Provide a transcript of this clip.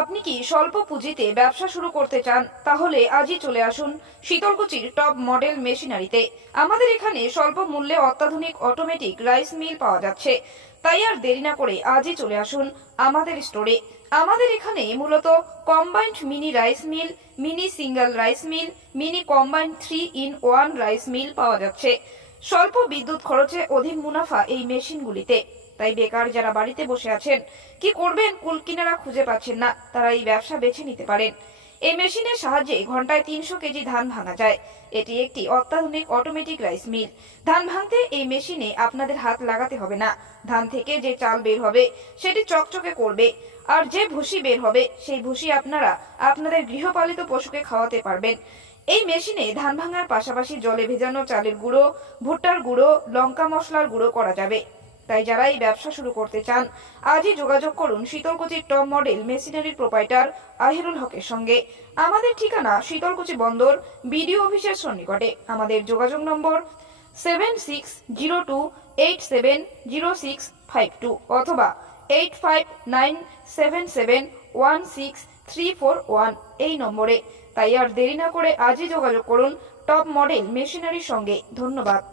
আপনি কি স্বল্প পুঁজিতে ব্যবসা শুরু করতে চান? তাহলে আজই চলে আসুন শীতলকুচির টপ মডেল মেশিনারিতে। আমাদের এখানে স্বল্প মূল্যে অত্যাধুনিক অটোমেটিক রাইস মিল পাওয়া যাচ্ছে। তাই আর দেরি না করে আজই চলে আসুন আমাদের স্টোরে। আমাদের এখানে মূলত combined mini rice mill, mini single rice mill, mini combined 3-in-1 rice mill পাওয়া যাচ্ছে। স্বল্প বিদ্যুৎ খরচে অধিক মুনাফা এই মেশিনগুলিতে। তাই বেকার যারা বাড়িতে বসে আছেন, কি করবেন কুল কিনারা খুঁজে পাচ্ছেন না, তারা এই ব্যবসা বেছে নিতে পারেন। এই মেশিনের সাহায্যে ঘন্টায় 300 কেজি ধান ভাঙা যায়। এটি একটি অত্যাধুনিক অটোমেটিক রাইস মিল। ধান ভাঙতে এই মেশিনে আপনাদের হাত লাগাতে হবে না। ধান থেকে যে চাল বের হবে সেটি চকচকে করবে, আর যে ভুসি বের হবে সেই ভুসি আপনারা আপনাদের গৃহপালিত পশুকে খাওয়াতে পারবেন। এই মেশিনে ধান ভাঙার পাশাপাশি জলে ভেজানো চালের গুঁড়ো, ভুট্টার গুঁড়ো, লঙ্কা মশলার গুঁড়ো করা যাবে। তাই যারা এই ব্যবসা শুরু করতে চান, আজই যোগাযোগ করুন শীতলকুচির টপ মডেল মেশিনারির প্রোপাইটার আহিরুল হকের সঙ্গে। আমাদের ঠিকানা শীতলকুচি বন্দর বিডিও অফিসের সন্নিকটে। আমাদের যোগাযোগ নম্বর 7602870652 অথবা 8597716341 এই নম্বরে। তাই আর দেরি না করে আজই যোগাযোগ করুন টপ মডেল মেশিনারির সঙ্গে। ধন্যবাদ।